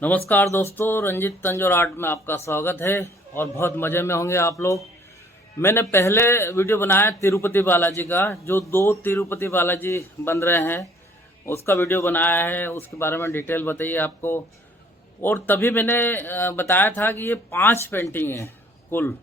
नमस्कार दोस्तों, रंजित तंजोर आर्ट में आपका स्वागत है और बहुत मज़े में होंगे आप लोग। मैंने पहले वीडियो बनाया तिरुपति बालाजी का, जो 2 तिरुपति बालाजी बन रहे हैं उसका वीडियो बनाया है, उसके बारे में डिटेल बताइए आपको। और तभी मैंने बताया था कि ये 5 पेंटिंग हैं कुल।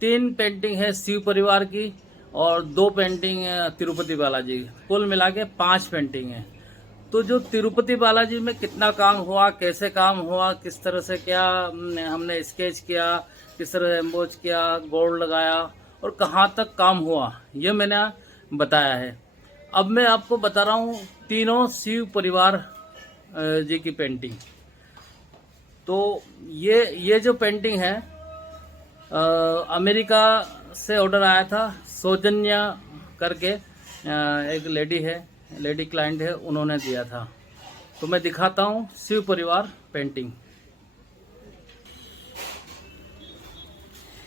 3 पेंटिंग है शिव परिवार की और 2 पेंटिंग तिरुपति बालाजी, कुल मिला के 5 पेंटिंग है। तो जो तिरुपति बालाजी में कितना काम हुआ, कैसे काम हुआ, किस तरह से क्या हमने स्केच किया, किस तरह एम्बोज किया, गोल्ड लगाया और कहाँ तक काम हुआ, ये मैंने बताया है। अब मैं आपको बता रहा हूँ तीनों शिव परिवार जी की पेंटिंग। तो ये जो पेंटिंग है अमेरिका से ऑर्डर आया था, सौजन्या करके एक लेडी क्लाइंट है, उन्होंने दिया था। तो मैं दिखाता हूँ शिव परिवार पेंटिंग।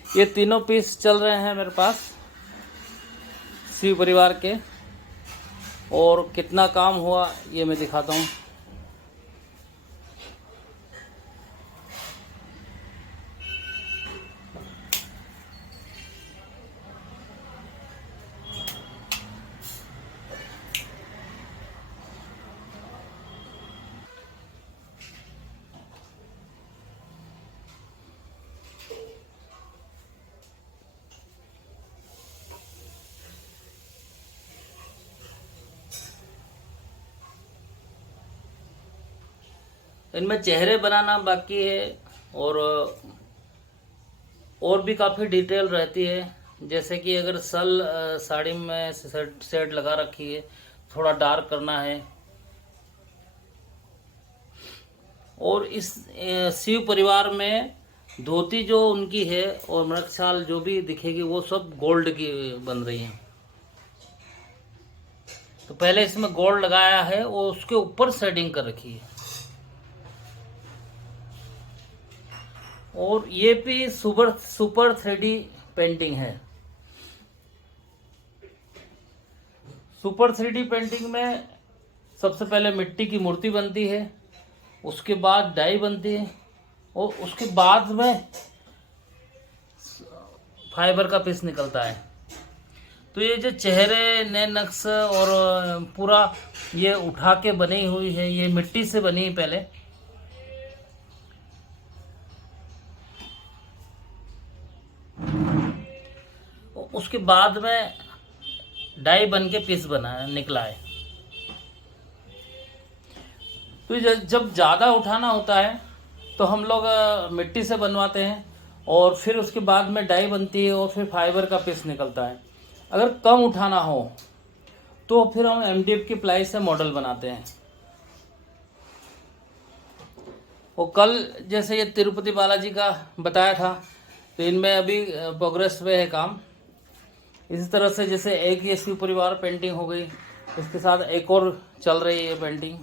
ये तीनों पीस चल रहे हैं मेरे पास शिव परिवार के, और कितना काम हुआ ये मैं दिखाता हूँ। इनमें चेहरे बनाना बाकी है और भी काफ़ी डिटेल रहती है। जैसे कि अगर साड़ी में सेट लगा रखी है, थोड़ा डार्क करना है। और इस शिव परिवार में धोती जो उनकी है और मृगशाल जो भी दिखेगी वो सब गोल्ड की बन रही है। तो पहले इसमें गोल्ड लगाया है और उसके ऊपर शेडिंग कर रखी है। और ये भी सुपर 3D पेंटिंग है। सुपर 3D पेंटिंग में सबसे पहले मिट्टी की मूर्ति बनती है, उसके बाद डाई बनती है और उसके बाद में फाइबर का पीस निकलता है। तो ये जो चेहरे ने नक्श और पूरा ये उठा के बनी हुई है, ये मिट्टी से बनी है पहले। उसके बाद में डाई बन के पीस निकला है। तो जब ज़्यादा उठाना होता है तो हम लोग मिट्टी से बनवाते हैं और फिर उसके बाद में डाई बनती है और फिर फाइबर का पीस निकलता है। अगर कम उठाना हो तो फिर हम MDF की प्लाई से मॉडल बनाते हैं। और कल जैसे ये तिरुपति बालाजी का बताया था, तो इनमें अभी प्रोग्रेस में है काम। इसी तरह से जैसे एक ये शिव परिवार पेंटिंग हो गई, इसके साथ एक और चल रही है पेंटिंग।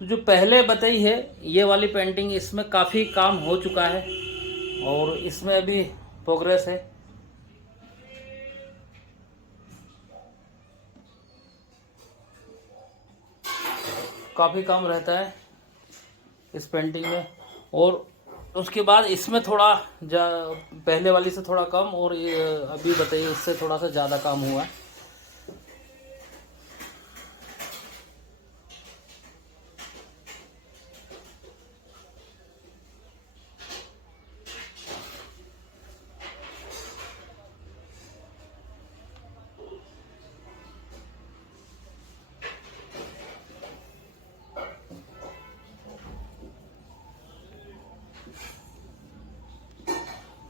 तो जो पहले बताई है ये वाली पेंटिंग, इसमें काफ़ी काम हो चुका है और इसमें अभी प्रोग्रेस है। काफ़ी काम रहता है इस पेंटिंग में। और उसके बाद इसमें थोड़ा पहले वाली से थोड़ा कम, और ये अभी बताइए उससे थोड़ा सा ज़्यादा काम हुआ है।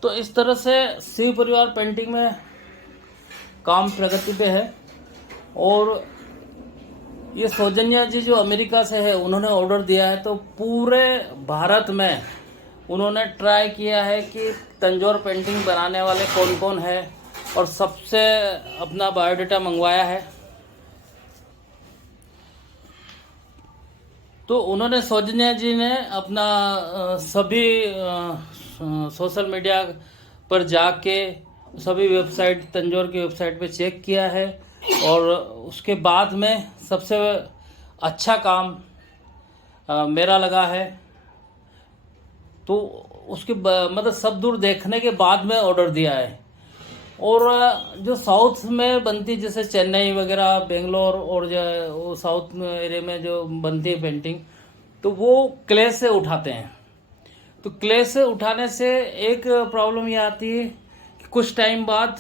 तो इस तरह से शिव परिवार पेंटिंग में काम प्रगति पे है। और ये सौजन्या जी जो अमेरिका से है, उन्होंने ऑर्डर दिया है। तो पूरे भारत में उन्होंने ट्राई किया है कि तंजौर पेंटिंग बनाने वाले कौन कौन है, और सबसे अपना बायोडाटा मंगवाया है। तो उन्होंने सौजन्या जी ने अपना सभी सोशल मीडिया पर जाके सभी वेबसाइट, तंजौर की वेबसाइट पे चेक किया है। और उसके बाद में सबसे अच्छा काम मेरा लगा है। तो उसके मतलब सब दूर देखने के बाद में ऑर्डर दिया है। और जो साउथ में बनती, जैसे चेन्नई वगैरह, बेंगलोर और जो वो साउथ एरिया में जो बनती है पेंटिंग, तो वो क्ले से उठाते हैं। तो क्ले से उठाने से एक प्रॉब्लम ये आती है कि कुछ टाइम बाद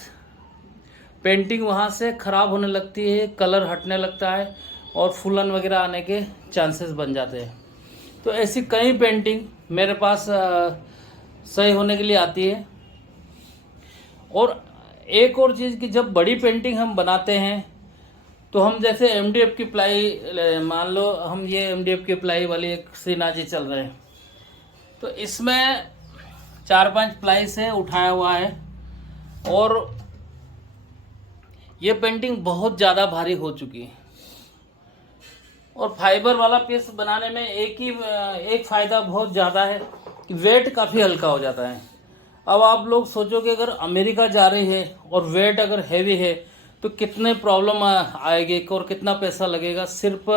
पेंटिंग वहाँ से ख़राब होने लगती है, कलर हटने लगता है और फूलन वगैरह आने के चांसेस बन जाते हैं। तो ऐसी कई पेंटिंग मेरे पास सही होने के लिए आती है। और एक और चीज़ कि जब बड़ी पेंटिंग हम बनाते हैं तो हम जैसे एमडीएफ की प्लाई, मान लो हम ये एमडीएफ की प्लाई वाली एक श्रीनाथ जी चल रहे हैं, तो इसमें 4-5 प्लाई से उठाया हुआ है और ये पेंटिंग बहुत ज़्यादा भारी हो चुकी है। और फाइबर वाला पीस बनाने में एक फ़ायदा बहुत ज़्यादा है कि वेट काफ़ी हल्का हो जाता है। अब आप लोग सोचो कि अगर अमेरिका जा रही है और वेट अगर हैवी है तो कितने प्रॉब्लम आएगी और कितना पैसा लगेगा। सिर्फ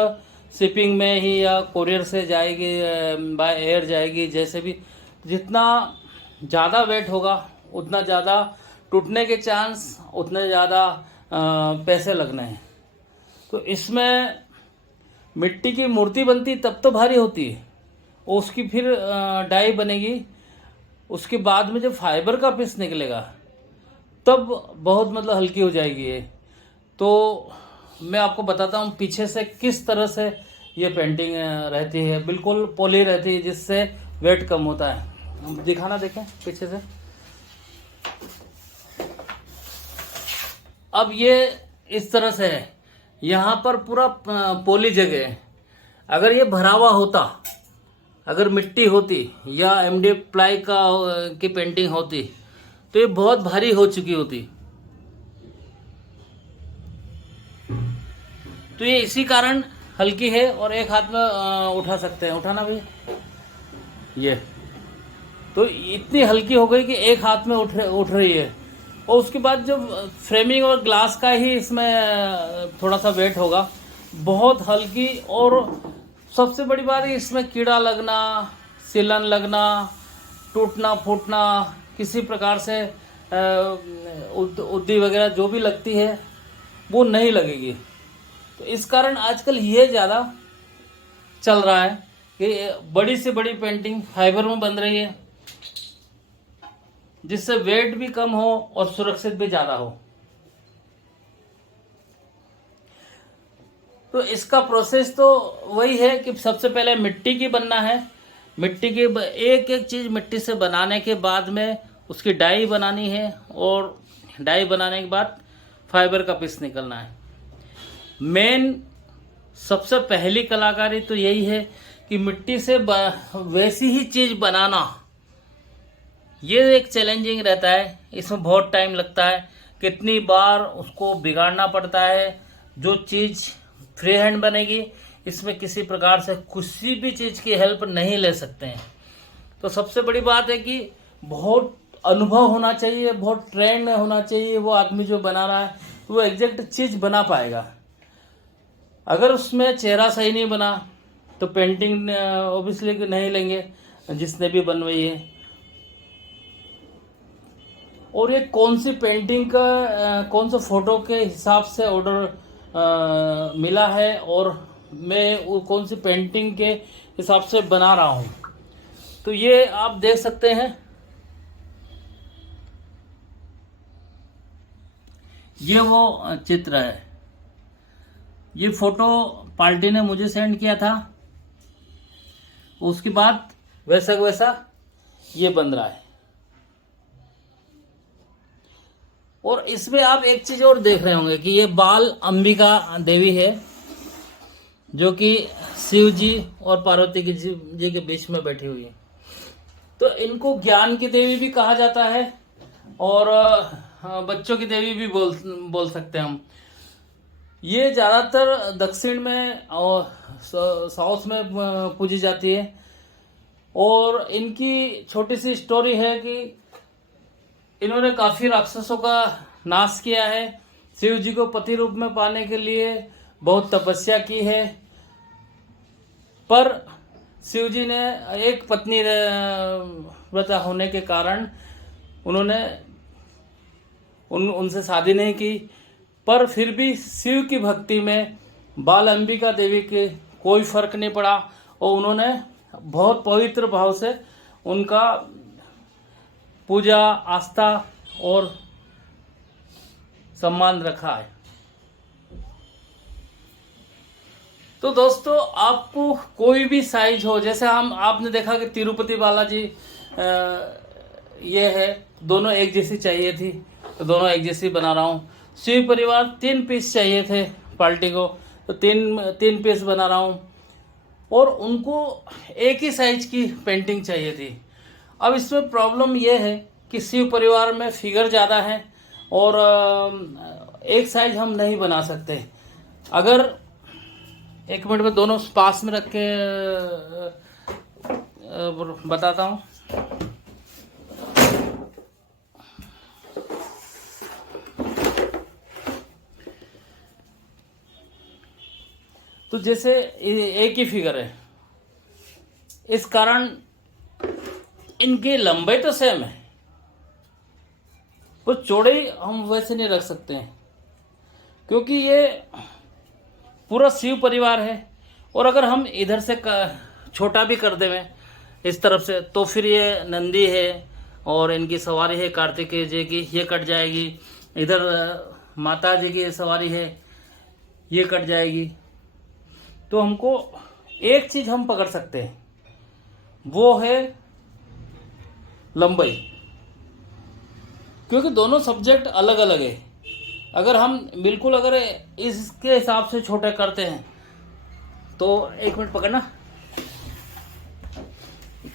शिपिंग में ही या कोरियर से जाएगी, बाय एयर जाएगी, जैसे भी जितना ज़्यादा वेट होगा उतना ज़्यादा टूटने के चांस, उतने ज़्यादा पैसे लगने हैं। तो इसमें मिट्टी की मूर्ति बनती तब तो भारी होती है, और उसकी फिर डाई बनेगी, उसके बाद में जब फाइबर का पीस निकलेगा तब बहुत मतलब हल्की हो जाएगी ये। तो मैं आपको बताता हूँ पीछे से किस तरह से ये पेंटिंग रहती है, बिल्कुल पोली रहती है, जिससे वेट कम होता है। दिखाना, देखें पीछे से। अब ये इस तरह से है, यहाँ पर पूरा पोली जगह है। अगर ये भरा हुआ होता, अगर मिट्टी होती या एमडीएफ प्लाई की पेंटिंग होती तो ये बहुत भारी हो चुकी होती। तो ये इसी कारण हल्की है और एक हाथ में उठा सकते हैं। उठाना भी ये तो इतनी हल्की हो गई कि एक हाथ में उठ रही है। और उसके बाद जो फ्रेमिंग और ग्लास का ही इसमें थोड़ा सा वेट होगा, बहुत हल्की। और सबसे बड़ी बात है इसमें कीड़ा लगना, सिलन लगना, टूटना फूटना, किसी प्रकार से उद्दी वगैरह जो भी लगती है वो नहीं लगेगी। तो इस कारण आजकल ये ज़्यादा चल रहा है कि बड़ी से बड़ी पेंटिंग फाइबर में बन रही है, जिससे वेट भी कम हो और सुरक्षित भी ज़्यादा हो। तो इसका प्रोसेस तो वही है कि सबसे पहले मिट्टी की बनना है। मिट्टी की एक एक चीज़ मिट्टी से बनाने के बाद में उसकी डाई बनानी है, और डाई बनाने के बाद फाइबर का पीस निकलना है। मेन सबसे पहली कलाकारी तो यही है कि मिट्टी से वैसी ही चीज़ बनाना, ये एक चैलेंजिंग रहता है। इसमें बहुत टाइम लगता है, कितनी बार उसको बिगाड़ना पड़ता है। जो चीज़ फ्री हैंड बनेगी, इसमें किसी प्रकार से किसी भी चीज़ की हेल्प नहीं ले सकते हैं। तो सबसे बड़ी बात है कि बहुत अनुभव होना चाहिए, बहुत ट्रेंड होना चाहिए। वो आदमी जो बना रहा है वो एग्जैक्ट चीज़ बना पाएगा। अगर उसमें चेहरा सही नहीं बना तो पेंटिंग ऑब्वियसली नहीं लेंगे जिसने भी बनवाई है। और ये कौन सी पेंटिंग का कौन सा फोटो के हिसाब से ऑर्डर मिला है, और मैं वो कौन सी पेंटिंग के हिसाब से बना रहा हूँ, तो ये आप देख सकते हैं। ये वो चित्र है, ये फोटो पार्टी ने मुझे सेंड किया था। उसके बाद वैसा वैसा ये बन रहा है। और इसमें आप एक चीज और देख रहे होंगे कि ये बाल अंबिका देवी है, जो कि शिव जी और पार्वती जी के बीच में बैठी हुई है। तो इनको ज्ञान की देवी भी कहा जाता है, और बच्चों की देवी भी बोल सकते हैं हम। ये ज़्यादातर दक्षिण में और साउथ में पूजी जाती है। और इनकी छोटी सी स्टोरी है कि इन्होंने काफ़ी राक्षसों का नाश किया है। शिव जी को पति रूप में पाने के लिए बहुत तपस्या की है, पर शिव जी ने एक पत्नी व्रत होने के कारण उन्होंने उनसे शादी नहीं की, पर फिर भी शिव की भक्ति में बाल अंबिका देवी के कोई फर्क नहीं पड़ा और उन्होंने बहुत पवित्र भाव से उनका पूजा, आस्था और सम्मान रखा है। तो दोस्तों, आपको कोई भी साइज हो, जैसे आपने देखा कि तिरुपति बालाजी ये है, दोनों एक जैसी चाहिए थी तो दोनों एक जैसी बना रहा हूँ। शिव परिवार 3 पीस चाहिए थे पार्टी को, तो तीन पीस बना रहा हूँ और उनको एक ही साइज की पेंटिंग चाहिए थी। अब इसमें प्रॉब्लम ये है कि शिव परिवार में फिगर ज़्यादा है और एक साइज हम नहीं बना सकते। अगर 1 मिनट में दोनों पास में रख के बताता हूँ। तो जैसे एक ही फिगर है, इस कारण इनकी लंबाई तो सेम है, पर चौड़ाई हम वैसे नहीं रख सकते हैं क्योंकि ये पूरा शिव परिवार है। और अगर हम इधर से छोटा भी कर दें इस तरफ से, तो फिर ये नंदी है और इनकी सवारी है कार्तिकेय जी की, ये कट जाएगी। इधर माता जी की सवारी है, ये कट जाएगी। तो हमको एक चीज हम पकड़ सकते हैं, वो है लंबाई, क्योंकि दोनों सब्जेक्ट अलग अलग है। अगर हम बिल्कुल अगर इसके हिसाब से छोटे करते हैं तो 1 मिनट पकड़ना,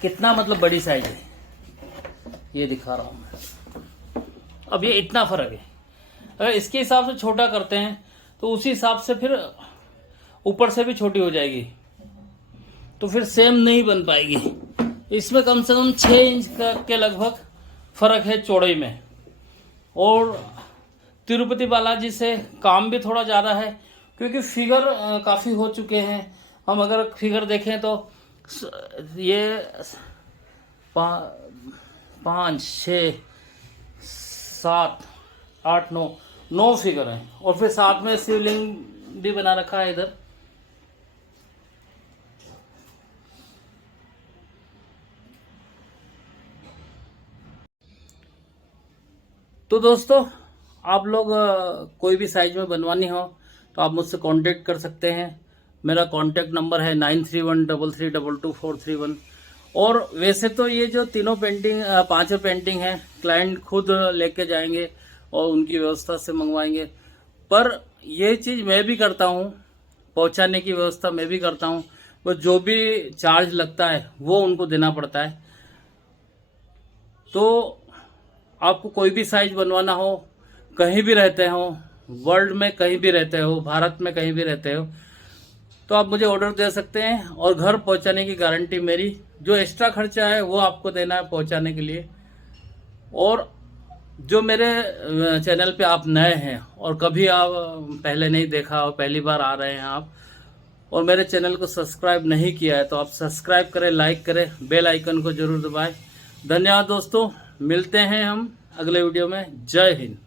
कितना मतलब बड़ी साइज है ये दिखा रहा हूं मैं। अब ये इतना फर्क है, अगर इसके हिसाब से छोटा करते हैं तो उसी हिसाब से फिर ऊपर से भी छोटी हो जाएगी, तो फिर सेम नहीं बन पाएगी। इसमें कम से कम 6 इंच के लगभग फर्क है चौड़ाई में। और तिरुपति बालाजी से काम भी थोड़ा ज़्यादा है क्योंकि फिगर काफ़ी हो चुके हैं। हम अगर फिगर देखें तो ये 5, 6, 7, 8, 9 फिगर हैं और फिर साथ में शिवलिंग भी बना रखा है इधर। तो दोस्तों, आप लोग कोई भी साइज में बनवानी हो तो आप मुझसे कांटेक्ट कर सकते हैं। मेरा कांटेक्ट नंबर है 9313322431। और वैसे तो ये जो तीनों पेंटिंग 5 पेंटिंग है क्लाइंट खुद लेके जाएंगे और उनकी व्यवस्था से मंगवाएंगे, पर ये चीज़ मैं भी करता हूँ, पहुँचाने की व्यवस्था मैं भी करता हूँ। वो जो भी चार्ज लगता है वो उनको देना पड़ता है। तो आपको कोई भी साइज बनवाना हो, कहीं भी रहते हो, वर्ल्ड में कहीं भी रहते हो, भारत में कहीं भी रहते हो, तो आप मुझे ऑर्डर दे सकते हैं और घर पहुंचाने की गारंटी मेरी। जो एक्स्ट्रा खर्चा है वो आपको देना है पहुंचाने के लिए। और जो मेरे चैनल पे आप नए हैं और कभी आप पहले नहीं देखा और पहली बार आ रहे हैं आप और मेरे चैनल को सब्सक्राइब नहीं किया है, तो आप सब्सक्राइब करें, लाइक करें, बेल आइकन को जरूर दबाएं। धन्यवाद दोस्तों, मिलते हैं हम अगले वीडियो में। जय हिंद।